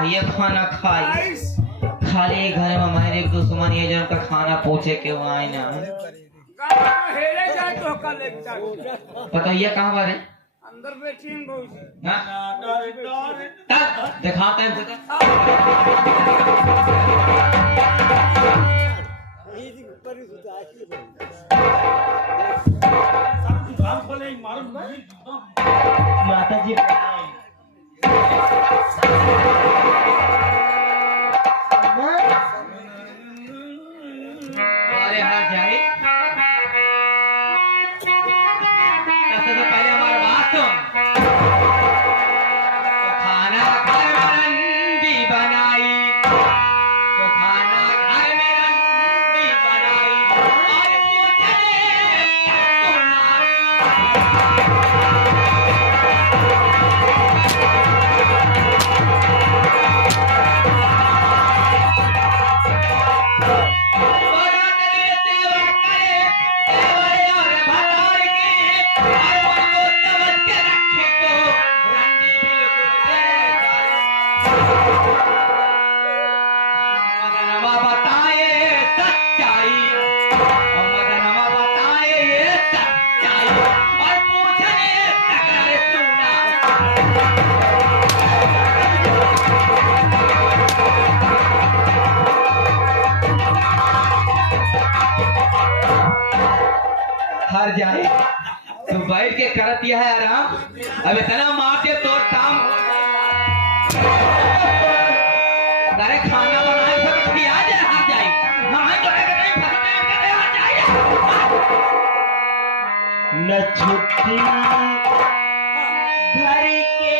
भैया खाना खाई खाली घर में हमारे एक दुश्मन ये जन का खाना पूछे के वहाँ ना पता ये कहाँ बारे अंदर बैठी हैं बहू दिखाते हैं माता जी हमारे हाथ जाए सबसे तो पहले हमारा बात सुन तो खाना घर में रंडी बनाई तो खाना घर में रंडी बनाई और पूछे हार जाए तो बैठ के करत यह है आराम अब इतना मारते तो काम हो अरे खाना बनाए सब खिया जाए हार जाए हां तो है नहीं फंसने के आ जाए न छुट्टी घर के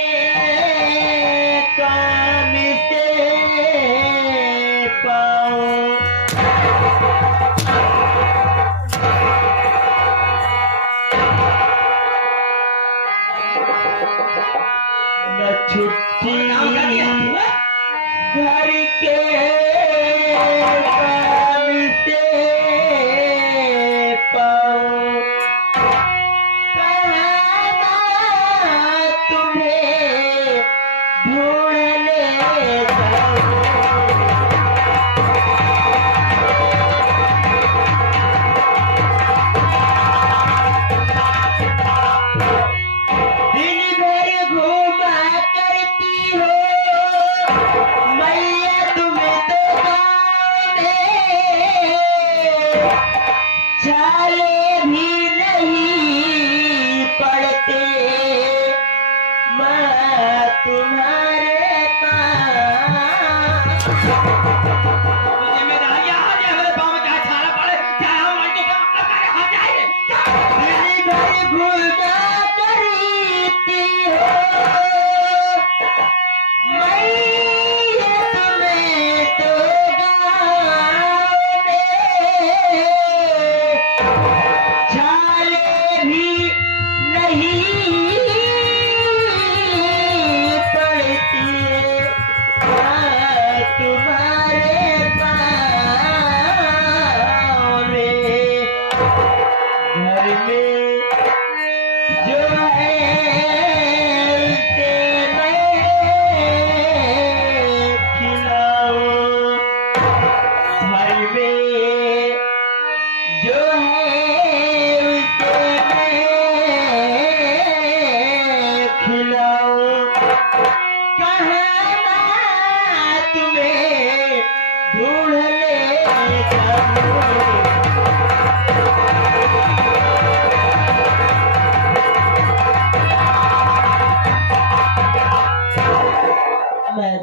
काम से पाओ छुट्टी घर के काम से पाओ तुम्हें ढूंढने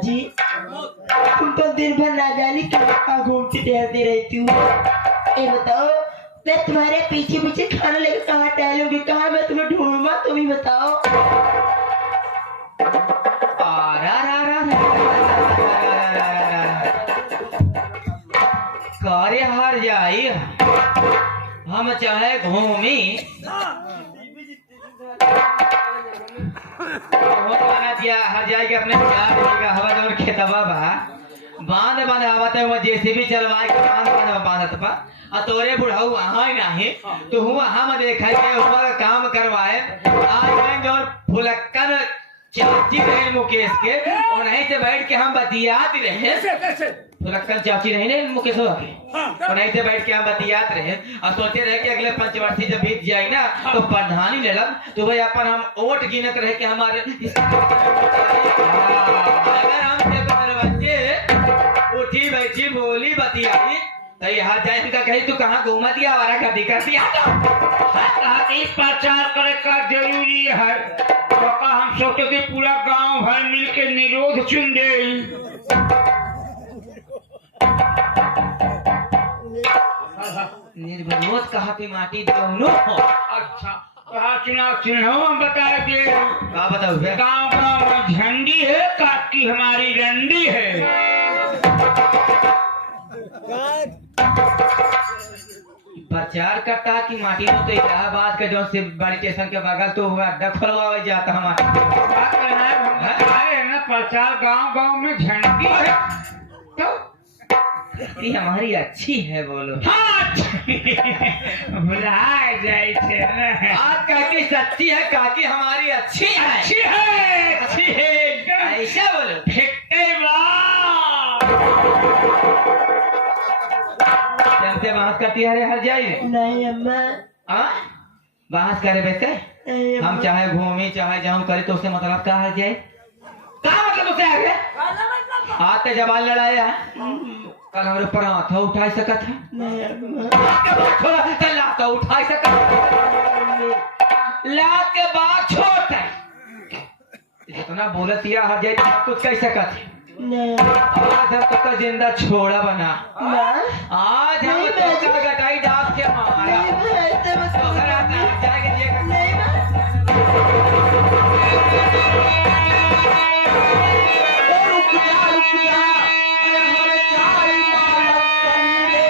जी तुम तो दिन भर ना जाने कहाँ घूमती टहलती रहती हूँ। ये बताओ मैं तुम्हारे पीछे पीछे खाना लेकर कहाँ टहलूंगी, कहाँ मैं तुम्हें ढूंढूंगा, तुम ही बताओ। कार्य हार जाई हम चाहे घूमी हर जाए के अपने हवा जब खेतवा बा बांध बांध हवा तो जेसीबी चलवाए के बांध बांध बांधत बा आ तोरे बुढ़ाऊ वहां नहीं तो हुआ हम देखे के हुआ काम करवाए आज मैं जो फुलक्कन चाची रहे मुकेश के, और नहीं से बैठ के हम बतियात रहे। कैसे कैसे? सुलक्षण चाची नहीं ने मुकेश के, हाँ, और नहीं से बैठ के हम बतियात रहे और सोचे रहे कि अगले पंचवर्षीय जब बीत जाए ना तो प्रधानी ले लब, तो भाई अपन हम वोट गिनत रहे कि हमारे अगर हम बच्चे उठी बैठी बोली बतियाई तो यहाँ जाए इनका कही तू कहाँ घूमा दिया हमारा गति कर दिया प्रचार करे का जरूरी है। तो हम सोचे कि पूरा गांव भर मिलके निरोध चुन दे। निर्विरोध कहा की माटी दोनों। अच्छा, कहा चुनाव चिन्ह हम बता दे। का बताओ बे? गांव गांव में झंडी है, काकी हमारी रंडी है। प्रचार करता कि माटी में तो इलाहाबाद के जो से बड़ी स्टेशन के बगल तो हुआ अड्डा खुलवावे जाता हमारे। बात करना है, हम आए हैं ना प्रचार गांव गांव में झंडी है तो ये हमारी अच्छी है बोलो। हाँ भुला जाए थे ना। आज काकी सच्ची है, काकी हमारी अच्छी है। अच्छी है, अच्छी है एकदम। ऐसा बोलो। फेंकते जमते बांस करती है हर जाए नहीं अम्मा, बांस करे बेटे। नहीं हम अम्मा। चाहे घूमी चाहे जाऊं करे तो उससे मतलब क्या हर जाए? क्या मतलब उसे आगे आते जवान लड़ाया कल हमारे ऊपर हाथ उठा सकत है नहीं अम्मा। थोड़ा तो लात उठा सकत लात के बाद छोड़ है इतना बोलत या हर जाए कुछ कह सकत है। नहीं अम्मा। आज हम तो जिंदा छोड़ा बना। आज हम नहीं, तो गटाई दाब के मारा नहीं, मैं ऐसे मत तो घर आता है, जाके ये कर- नहीं रुक जा अरे हमारे चार मालक कन्ने,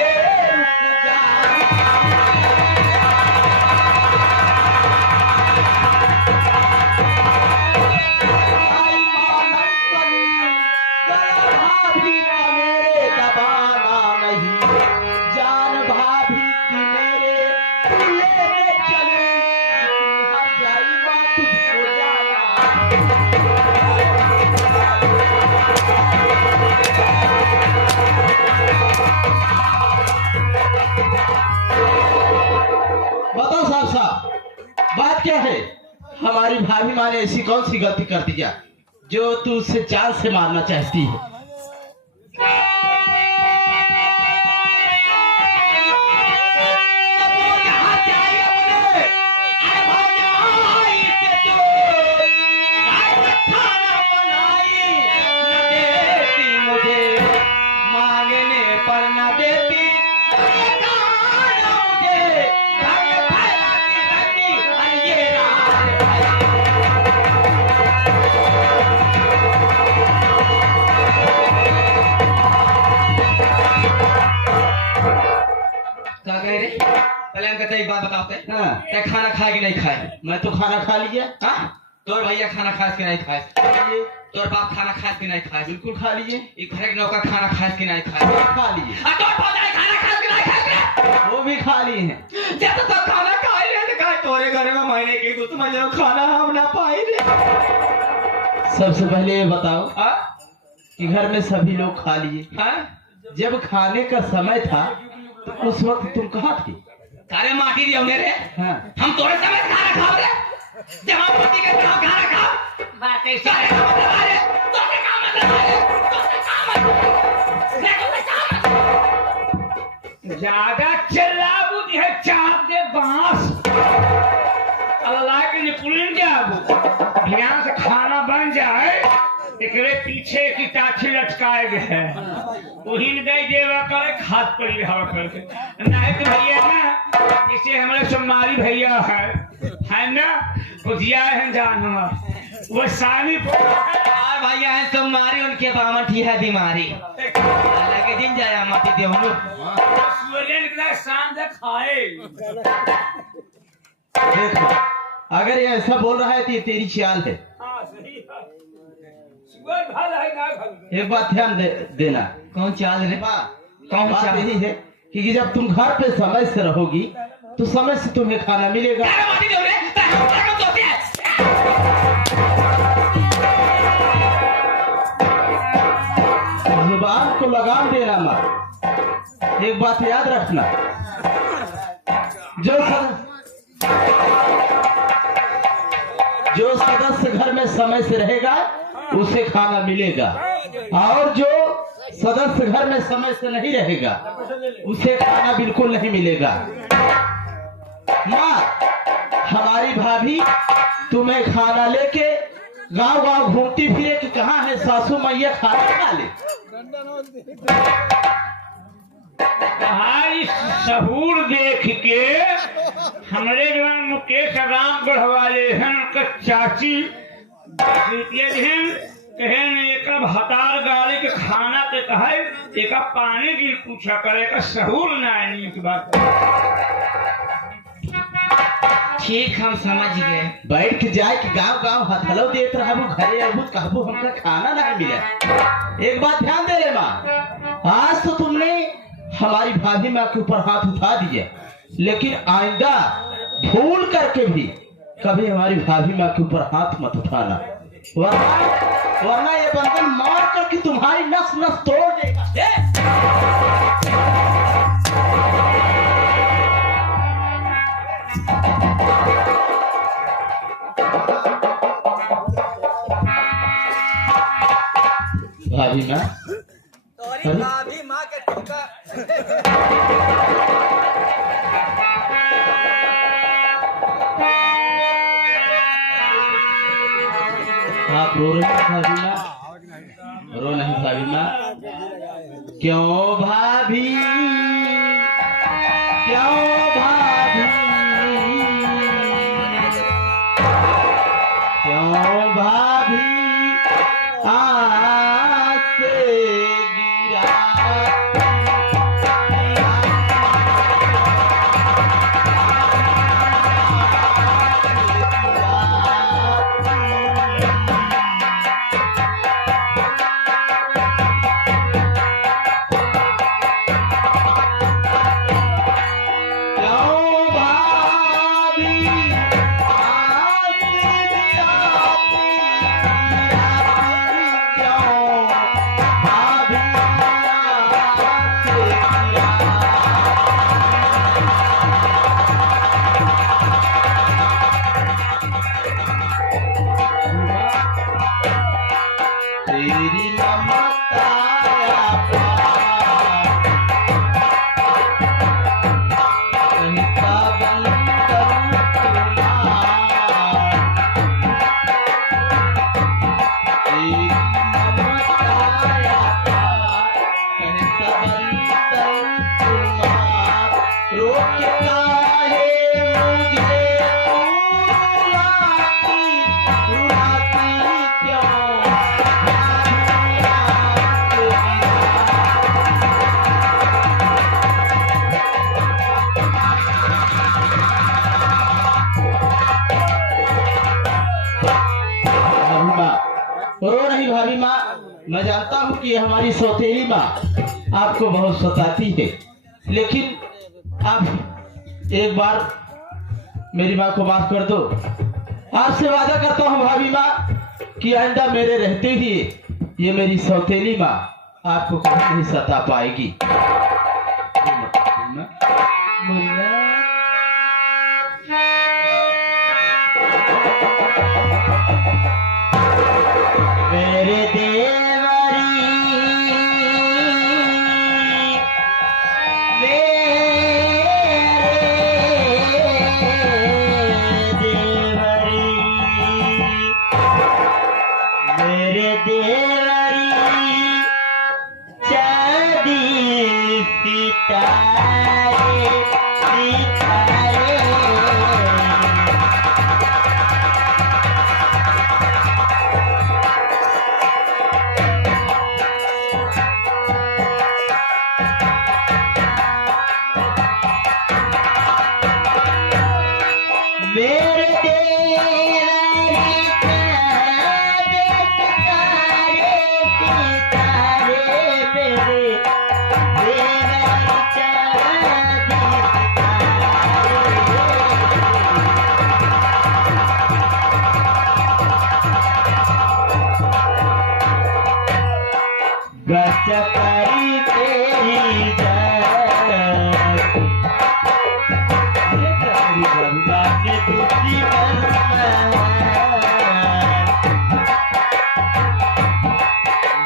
रुक जा। चार मालक कन्ने, गला भाभी का मेरे दबाना नहीं, जान भाभी की मेरे खुले में चली, यहाँ जाई बात तुझको जाना। बताओ साहब साहब, बात क्या है? हमारी भाभी माँ ने ऐसी कौन सी गलती कर दिया जो तू उससे जान से मारना चाहती है? पहले हम कहते एक बात बताओ ते हाँ, ते खाना खाए कि नहीं खाए? मैं तो खाना खा लिया। हाँ? तोर भैया खाना खाए कि नहीं खाए? तोर बाप खाना खाए कि नहीं खाए? बिल्कुल खा लीजिए। एक घर के नौकर खाना खाए कि नहीं खाए? खा लीजिए। और तोर भौजाई खाना खाए कि नहीं खाए? वो भी खा लिए हैं। जब तक खाना खाए ले तो खाए तोरे घर में महीने की तो तुम्हें जो खाना हम ना पाए रे। सबसे पहले ये बताओ हाँ? कि घर में सभी लोग खा लिए, हाँ? जब खाने का समय था तो उस वक्त तुम कहाँ थी? सारे माटी दिया उन्हें रे। हाँ, हम तोरे समय खाना खाओ रे। जब हम पति के साथ खाना खाओ बातें सारे का मतलब आ रे। तोरे का मतलब आ रे। तोरे का मतलब तोरे का मतलब ज्यादा चिल्ला बुद्धि है, चाप दे बांस अल्लाह के लिए पुलिन जाबू ध्यान से खाना बन जाए। एकरे पीछे की टाछी लटकाए गए वही में दे देवा करे खाद पर लिहावा करके नहीं तो भैया ना जैसे हमारे सोमवारी भैया है ना बुधिया है जानवर वो सानी यार भैया है सब मारी उनके बामठी है बीमारी अल्लाह के दिन जाया माटी दे हम सूर्य निकला शाम तक खाए। देखो अगर ये ऐसा बोल रहा है तो ये तेरी चाल है। हाँ सही है, सूर्य भल है ना भल। एक बात ध्यान देना। कौन चाल रे? कौन बात यही है कि जब तुम घर पे समय से रहोगी तो समय से तुम्हें खाना मिलेगा। माटी दे रे हम क्या करते हैं जुबान को लगाम देना मत। एक बात याद रखना, जो सदस्य घर में समय से रहेगा उसे खाना मिलेगा, और जो सदस्य घर में समय से नहीं रहेगा उसे खाना बिल्कुल नहीं मिलेगा। माँ, हमारी भाभी तुम्हें खाना लेके गांव गांव घूमती फिरे कि कहाँ है सासू मैया खाना खा ले। तुम्हारी सहूर देख के हमारे जवान मुकेश रामगढ़ वाले हैं, उनका चाची कहन एक हतार गाड़ी के खाना के कहे एक पानी की पूछा करे का सहूर नानी की बात। ठीक, हम समझ गए। बैठ के जाए कि गांव गांव हथलो देत रहबू, घरे अबू कहबू हमका खाना नहीं मिला। एक बात ध्यान दे ले माँ, आज तो तुमने हमारी भाभी माँ के ऊपर हाथ उठा दिया, लेकिन आइंदा भूल करके भी कभी हमारी भाभी माँ के ऊपर हाथ मत उठाना, वरना ये बंधन मार करके तुम्हारी नस नस तोड़ देगा। भाभी माँ, भाभी माँ के टोका आप रो रही हैं भाभी माँ? रो नहीं भाभी माँ। क्यों भाभी, क्यों भाभी, क्यों भाभी आँख से गिरा। तेरी ममता रो नहीं भाभी माँ, मैं जानता हूँ कि हमारी सौतेली माँ आपको बहुत सताती है, लेकिन आप एक बार मेरी माँ को माफ कर दो। आपसे वादा करता हूँ भाभी माँ कि आइंदा मेरे रहते ही ये मेरी सौतेली माँ आपको कभी नहीं सता पाएगी। मेरे देवरी, मेरे देवरी चांदी सितारे बच्चा करी तेरी जान बाटे दूसरी मनमान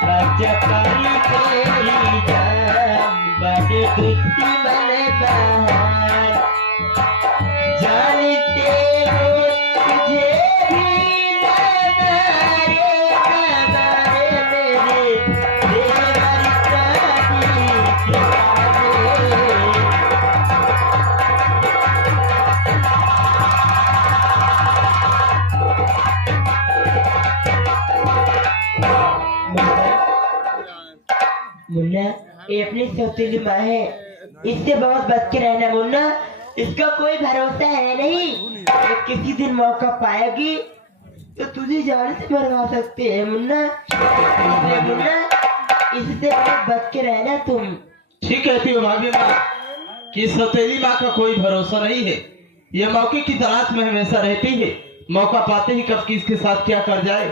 बच्चा करी तेरी जान बाटे दूसरी मनमान जानते हो तुझे भी न मारे मेरे देवर कानी मुन्ना ये अपनी सौतेली माँ है, इससे बहुत बच के रहना मुन्ना, इसका कोई भरोसा है नहीं। ये किसी दिन मौका पाएगी तो तुझे जान से मरवा सकते हैं मुन्ना। इसलिए मुन्ना इससे बहुत बच के रहना तुम। ठीक कहती हो भाभी माँ कि सौतेली माँ का कोई भरोसा नहीं है। ये मौके की तलाश में हमेशा रहती है, मौका पाते ही कब किसके साथ क्या कर जाए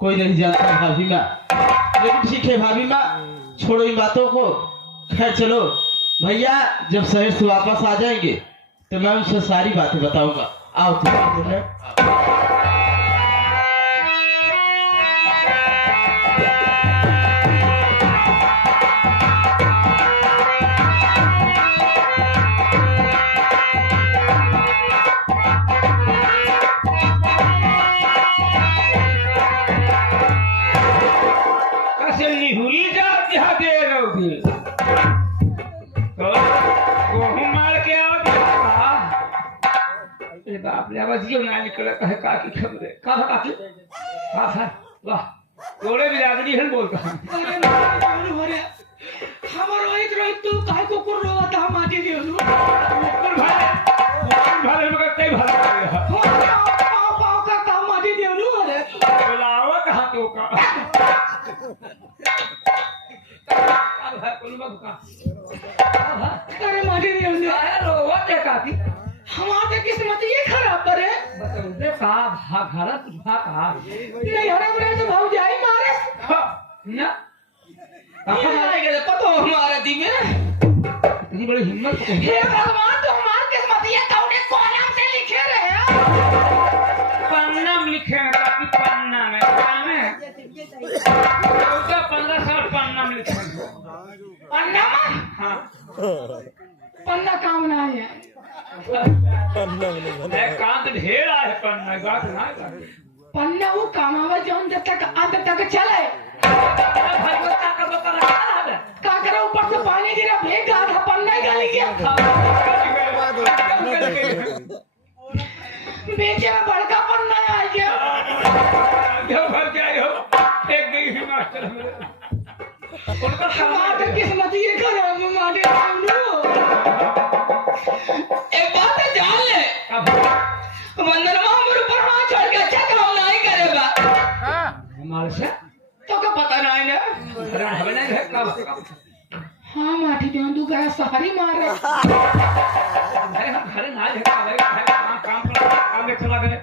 कोई नहीं जानता भाभी माँ। लेकिन ठीक है भाभी माँ, छोड़ो इन बातों को। खैर चलो भैया, जब शहर से वापस आ जाएंगे तो मैं उनसे सारी बातें बताऊंगा। आओ तुम मुन्ना कैसे निहुरी जा दिहा दे रहोगे तो गेहूं मार के आओ अरे बाप रे, आवाज ये ना निकल कहे का की खबर है का काकी का था वाह तोड़े बिरादरी हन बोलता अरे अरे हमारो एक रोई तू काहे को कर रोवा था माटी दे लो ऊपर भाले मगर कई भाले कर पाव पाव का काम माटी दे लो अरे बुलावा कहां तो का अरे माटी दे लो रोवा क्या काकी हमारे किस्मत ये खराब करे बताओ का घर कुछ भा कहा नहीं हरे बड़े तो भाव जाई मारे ना ये मारे के पतो हमारे दी में इतनी बड़ी हिम्मत हे भगवान तो हमारे किस्मत ये कौने कॉलम से लिखे रहे पन्ना में लिखे हैं काफी पन्ना में क्या में उसका 15 साल पन्ना में लिखे हैं पन्ना में हाँ पन्ना काम ना है काम तो ढेर आए पन्ना बात ना पन्ना वो कामावा जौन जब तक अंत तक चले भगवता का बता रहा है का करो ऊपर से पानी गिरा फेंक रहा था पन्ना ही गाली गया बेचे में बड़का पन्ना आ गया जो भर के आए हो एक गई ही मास्टर उनका हमारे किस्मत ये खराब मारे एक बात है जान ले वंदनवा हमर ऊपर हाथ छोड़ के अच्छा काम नहीं करेगा हमारे से तो क्या पता नहीं ना हमें नहीं है कब हाँ माटी दे दू गया सहारी मार रहे अरे हम घर ना है काम में चला गए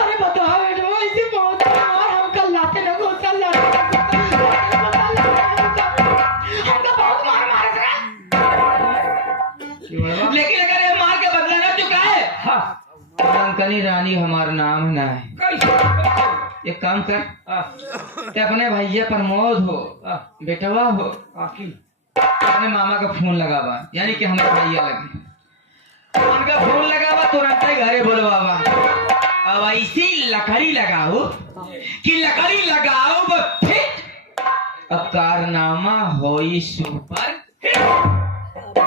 अरे बताओ बेटा ऐसे बहुत और हम कल लाते ना को चल लाते हमका बहुत मार मार रहा लेकिन अगर ये मार के बदला ना चुका है कंकनी रानी हमारा नाम ना है। कैसे एक काम कर ते अपने भैया प्रमोद हो बेटवा हो अपने मामा का फोन लगावा, यानी कि हमारे भैया लगे उनका फोन लगावा तुरंत ही घरे बोलवावा। अब ऐसी लकड़ी लगाओ कि लकड़ी लगाओ फिट अब कारनामा होई सुपर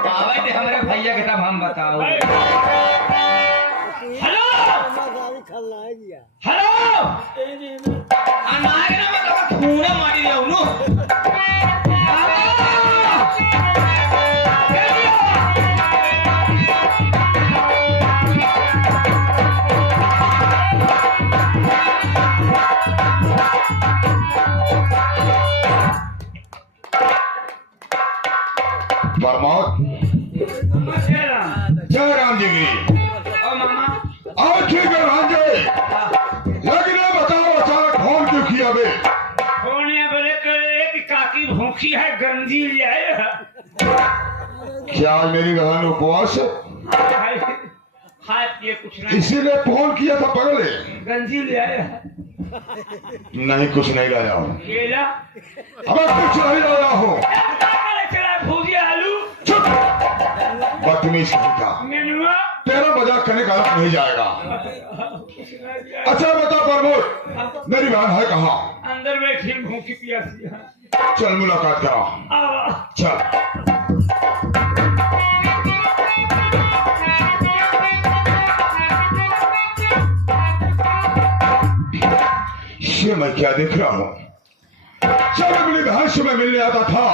आवे ते हमारे भैया के तब हम बताओ। हेलो हेलो हमारे नाम का खून मारी दे उनु प्रमोद जय राम जी की और मामा और ठीक है भांजे लेकिन ये बताओ अचानक फोन क्यों किया बे फोन ये बोले कि भूखी है, गंजी ले आए है। क्या आज मेरी बहन उपवास है? खाए पिए कुछ नहीं, इसीलिए फोन किया था पगले। गंजी ले आए है। नहीं कुछ नहीं लाया हूँ। केला अब कुछ नहीं लाया हूँ। चला भुजिया आलू। चुप, बदतमीज कहीं का। नेनुआ तेरा मजाक करने का नहीं जाएगा। अच्छा बता प्रमोद, मेरी बहन है कहाँ? अंदर बैठी भूखी प्यासी है। चल मुलाकात करा। आवा। चल। ये मैं क्या देख रहा हूँ? जब अपनी बहन से मैं मिलने आता था,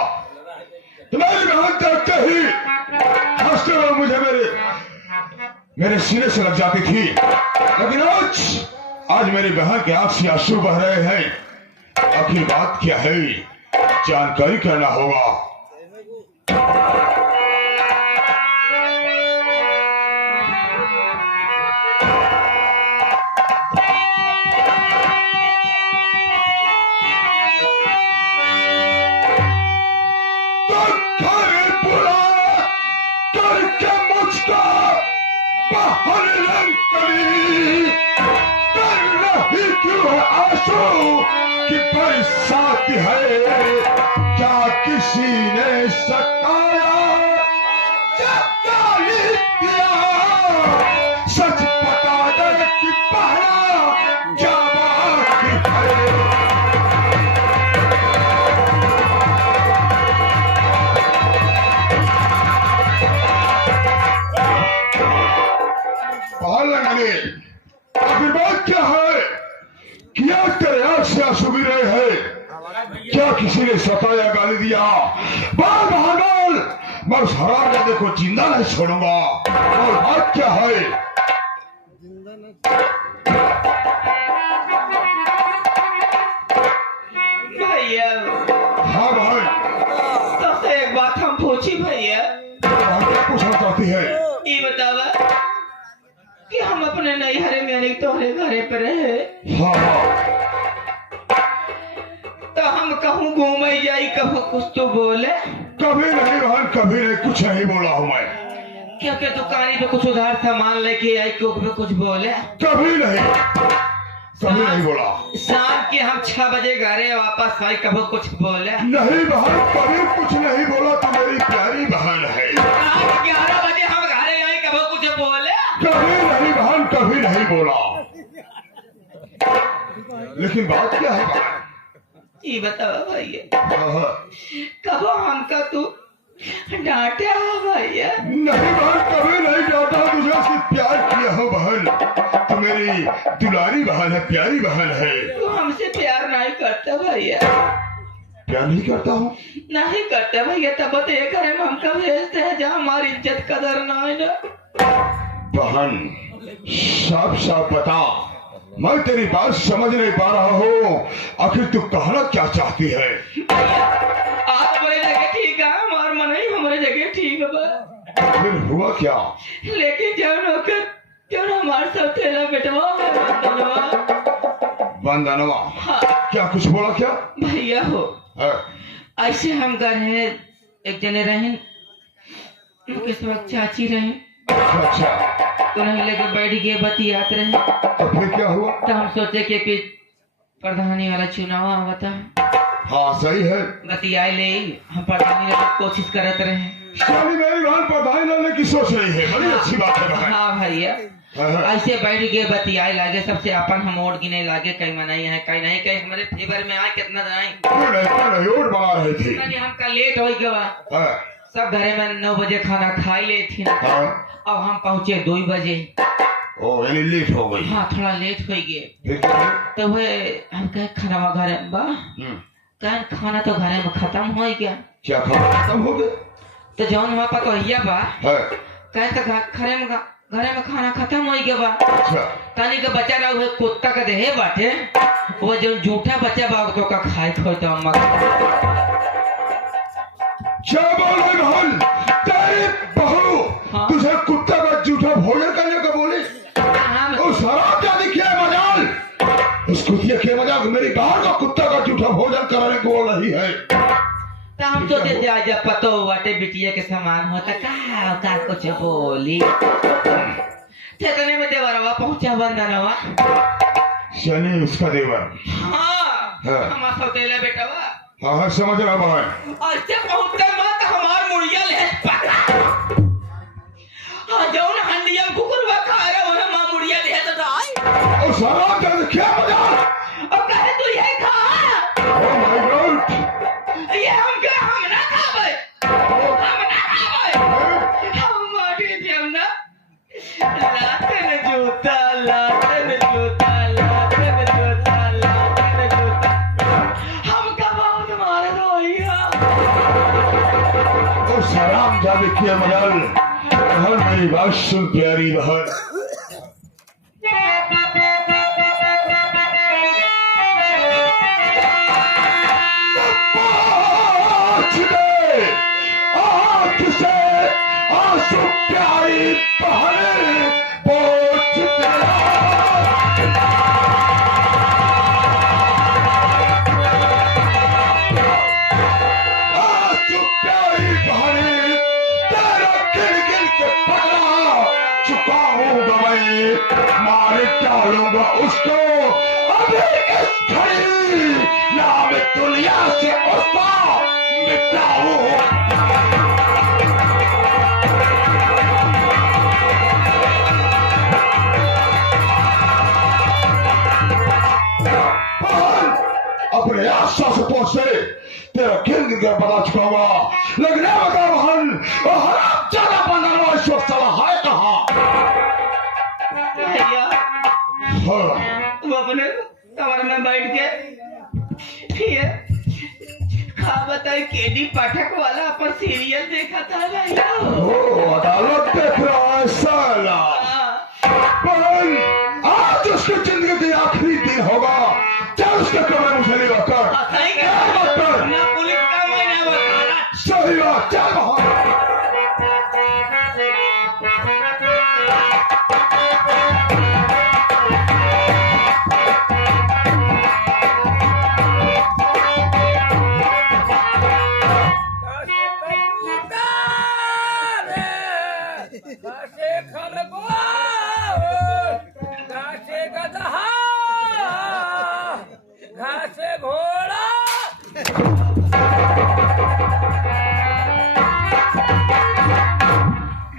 तुम्हारी बहन देखते ही हंसते हुए मुझे मेरे सीने से लग जाती थी। लेकिन आज मेरी बहन के आंख से आंसू बह रहे हैं। आखिर बात क्या है? जानकारी करना होगा। कि बरसात है क्या किसी ने सताया, जब गाली दिया सच बता दे कि पहला क्या बात है। आखिर बात क्या है? क्या तेरे आंख से आंसू गिर रहे हैं? क्या किसी ने सताया, गाली दिया? बाल बहादुर, मैं उस हरामजादे को जिंदा नहीं छोड़ूंगा। और बात क्या है? भैया हाँ भाई, तो एक बात हम पूछी भैया। क्या पूछना चाहती है? ये बतावा कि हम अपने नैहरे में यानी तोहरे घरे पर रहे, हाँ हाँ, तो हम कहूँ घूमे जाई, कहो कुछ तो बोले। कभी नहीं बहन, कभी नहीं, कुछ नहीं बोला हूँ मैं। क्योंकि दुकानी पे कुछ उधार सामान लेके आई, क्यों पे कुछ बोले। कभी नहीं, कभी नहीं बोला। शाम के हम 6 बजे घरे वापस आई, कहो कुछ बोले। नहीं बहन, कभी कुछ नहीं बोला। तो मेरी प्यारी बहन है। रात 11 बजे हम घरे आई, कहो कुछ बोले। कभी नहीं बहन, कभी नहीं बोला। लेकिन बात क्या है बहन? ये बताओ भैया, हाँ, कहो हमका तू डांटे हो भैया? नहीं बहन, कभी नहीं डांटा तुझे, सिर्फ प्यार किया हो बहन। तू मेरी दुलारी बहन है, प्यारी बहन है। तू हमसे प्यार नहीं करता भैया? प्यार नहीं करता हूँ? नहीं करता भैया, तब तो ये करे में हमका भेजते हैं जहाँ हमारी इज्जत कदर ना है ना। बहन साफ साफ बता, मैं तेरी बात समझ नहीं पा रहा हूँ। आखिर तू कहना क्या चाहती है? आप हमारे जगह ठीक है, हमार मन ही हमारे जगह ठीक है बा। फिर हुआ क्या? लेकिन जब नौकर क्यों ना हमारे साथ तेरा बेटवा है बंदनवा। बंदनवा? हाँ क्या कुछ बोला क्या? भैया हो, है? ऐसे हम घर है एक जने रहे, किस वक्त चाची रहे, अच्छा, तो नहीं लेकर बैठ गए बतियात रहे। तो फिर क्या हुआ? तो हम सोचे कि प्रधानी वाला चुनाव हुआ था, हाँ सही है। बतियाए ले हम प्रधानी वाला कोशिश करते रहे। शादी मेरी बहन प्रधान लाने की सोच रही है, बड़ी अच्छी बात है बहन। हाँ भैया, हाँ, ऐसे बैठ गए बतियाए लागे, सबसे अपन हम वोट गिने लागे, कहीं मनाई है कहीं नहीं, कहीं हमारे फेवर में आए कितना आए। क्यों नहीं वोट बना रही थी? हमका लेट हो गया, हाँ, सब घरे में 9 बजे खाना खाई ले थी, हाँ। अब हम पहुँचे 2 बजे। ओ यानी लेट हो गई। हाँ थोड़ा लेट हो गए, फिर क्या हुआ? तो वह हम कहे खाना घरे में बा, कहे खाना तो घरे में खत्म हो गया। क्या खबर खत्म हो गया? तो जौन वहाँ पर कहिया बा, है, कहे तो घरे में खाना खत्म हो गया बा। अच्छा, तानी का बच्चा रहा हुआ कुत्ता का देहे बाटे, वो जो झूठा बच्चा बा तो का खाए खोए तो अम्मा क्या बोल रही बहन? तेरी बहू हाँ। तुझे कुत्ता का जूठा भोजन करने का बोली? हम उस हरामजादी के मजाल, उस कुतिया के मजाल मेरी बहन को कुत्ता का जूठा भोजन कराने को बोल रही है। तो हम तो दे दिया जब पतो वाटे बिटिया के समान होता का कुछ बोली ठेकने में देवरवा पहुंचा बंदनवा शनि उसका देवर। हाँ हमारा सौतेला बेटवा हाँ समझ रहा भाई। और से पहुंचते मत हमार मुड़िया ले पका हाँ जौन हंडिया कुकुरवा खा रहा उन्हें मां मुड़िया ले तो आई और सारा दिन क्या मजा। अब कहे तू ये खा ओह माय गॉड। ये हम ना खावे हम माटी थी हम ना लातन जूता हम कबाऊ तुम्हारे रोइया और सलाम जाने किया मजाल। बहन मेरी बात सुन प्यारी बहन। आंसू प्यारी बहन बोझ तेरा। आंसू प्यारी बहन तेरा गिर गिर के पकड़ा चुका हूँगा मैं। मार डालूंगा उसको अभी इस घड़ी। नाम दुनिया से उसका मिटाऊं। अपने आशा से पहुंचे तेरा गिर गिर बता चुका हुआ। लगने बता बहन और हराम ज्यादा बंधनवा इस वक्त चला है कहाँ। भैया तू अपने कमर में बैठ के ये खा बताए केडी पाठक वाला अपन सीरियल देखा था भैया। ओ अदालत देख रहा है साला। बहन आज उसकी जिंदगी की आखिरी दिन होगा। चल उसके कमरे मुझे ले कर। सही कहा ना पुलिस का मैंने बताना सही बात। चल बहन।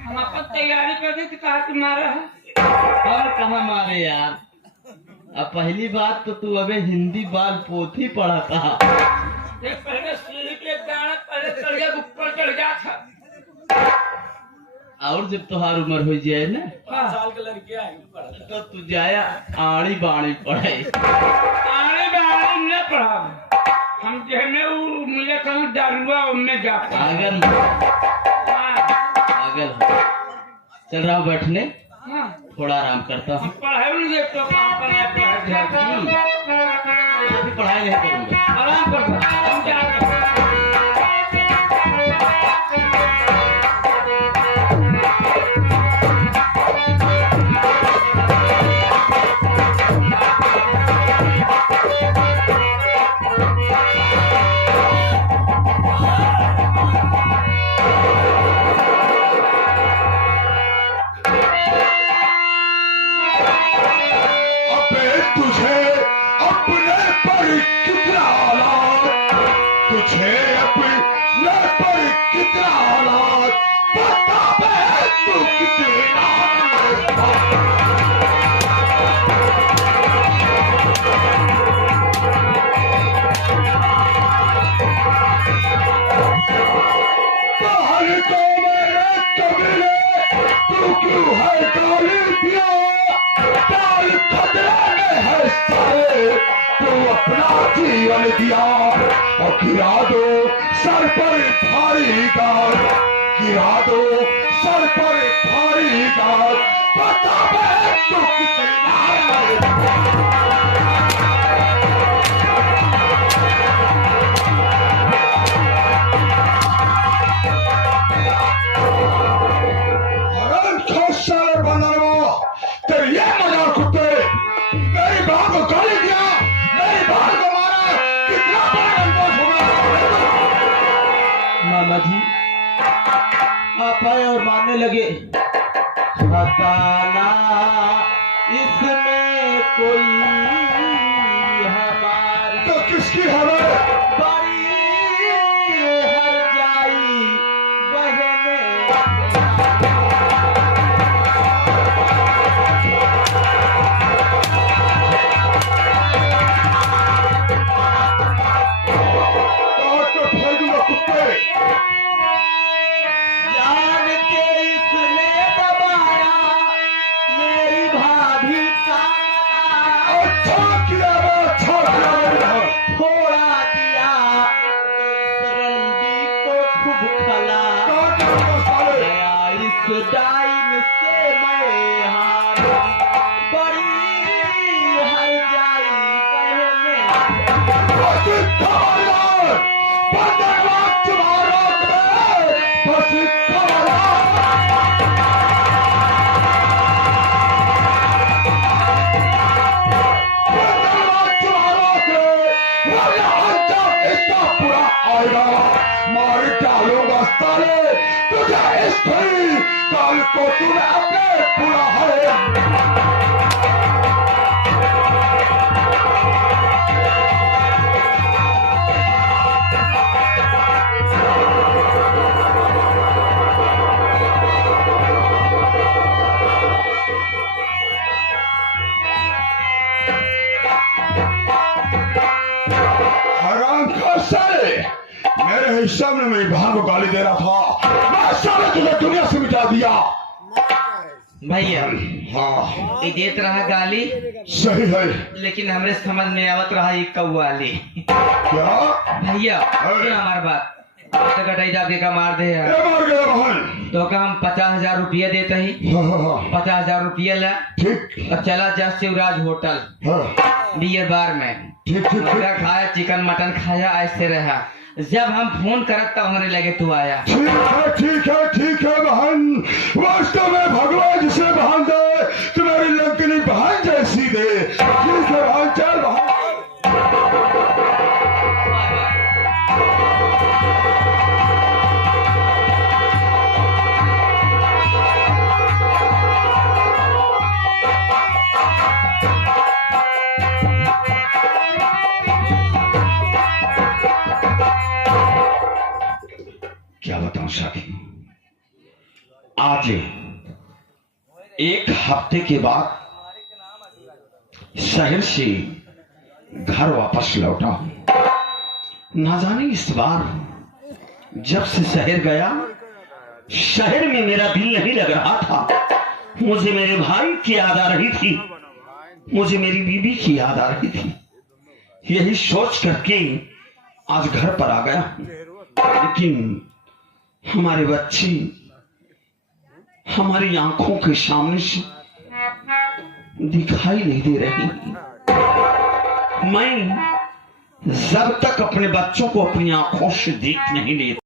हम अपन तैयारी कर दी कहा कि मारा है। और कहाँ मारे यार। अब पहली बात तो तू अबे हिंदी बाल पोथी पढ़ा था। देख पहले सीढ़ी के दाना पहले चढ़ गया ऊपर चढ़ गया था। और जब तुहार उम्र हो जाए ना 5 साल के लड़के आए तो तू जाया आड़ी बाड़ी पढ़े। आने बारे में पढ़ा हम जहने वो मुझे कहूँ डालुआ उनमें जाता पागल पागल चल रहा हूँ बैठने थोड़ा आराम करता हूँ। पढ़ाई नहीं तो काम करना अभी पढ़ाई नहीं करूँगा। आराम कर तुझे अपने पर कितना तुझे अपने पर कितना बता बे तू कितना बाहर को मेरे कबीले तू क्यों है गाली दिया काल खतरे में है सारे तू अपना जीवन दिया और गिरा दो सर पर भारी गाज गिरा दो सर पर भारी गाज बता बे तू कितना तेरी ये मजाक कुत्ते मेरी बात को गाली दिया मेरी बात को मारा कितना बड़ा गलत होगा मामा जी आप आए और मानने लगे बताना इसमें कोई हमारी तो किसकी हमें बड़ी हर जाई बहने काट के फेंक दूंगा कुत्ते। जान के इसने दबाया मेरी भाभी का अच्छा किया मेरी बहन। थोड़ा दिया रंडी को खूब खला काट दूंगा साले। गया इस डाइन से मैं हार बड़ी हर जाई बहने प्रसिद्ध हमारा बंदरवान तुम्हारा प्रसिद्ध हमारा मार डालूंगा साले तुझे इस घड़ी कल को तूने अपने पूरा है। हराम का साले मेरे हिस्सा में मेरी बहन को गाली दे रहा था, मैं साले तुझे दुनिया से मिटा दिया। भैया हाँ ये देत रहा गाली सही है। लेकिन हमरे समझ में आवत रहा ये कौवाली। क्या भैया सुन हमार बात तो कटाई जाके का मार दे यार। ये मार गया बहन। तो का हम 50,000 रुपया देते ही हाँ, हाँ, हाँ, 50,000 रुपया ला ठीक और चला जा शिवराज होटल हाँ, बियर बार में ठीक ठीक मुर्गा ठीक खाया चिकन मटन खाया ऐसे रहा। जब हम फोन करत तो हमारे लगे तू आया। ठीक है ठीक है ठीक है बहन। वास्तव में भगवान जिसे बहन दे तो मेरी लंकनी बहन जैसी दे। ठीक है बहन चल बहन। क्या बताऊं साथी, आज एक हफ्ते के बाद शहर से घर वापस लौटा हूं। ना जाने इस बार जब से शहर गया, शहर में मेरा दिल नहीं लग रहा था। मुझे मेरे भाई की याद आ रही थी, मुझे मेरी बीबी की याद आ रही थी। यही सोच करके आज घर पर आ गया, लेकिन हमारे बच्चे हमारी आंखों के सामने से दिखाई नहीं दे रही। मैं जब तक अपने बच्चों को अपनी आंखों से देख नहीं लेता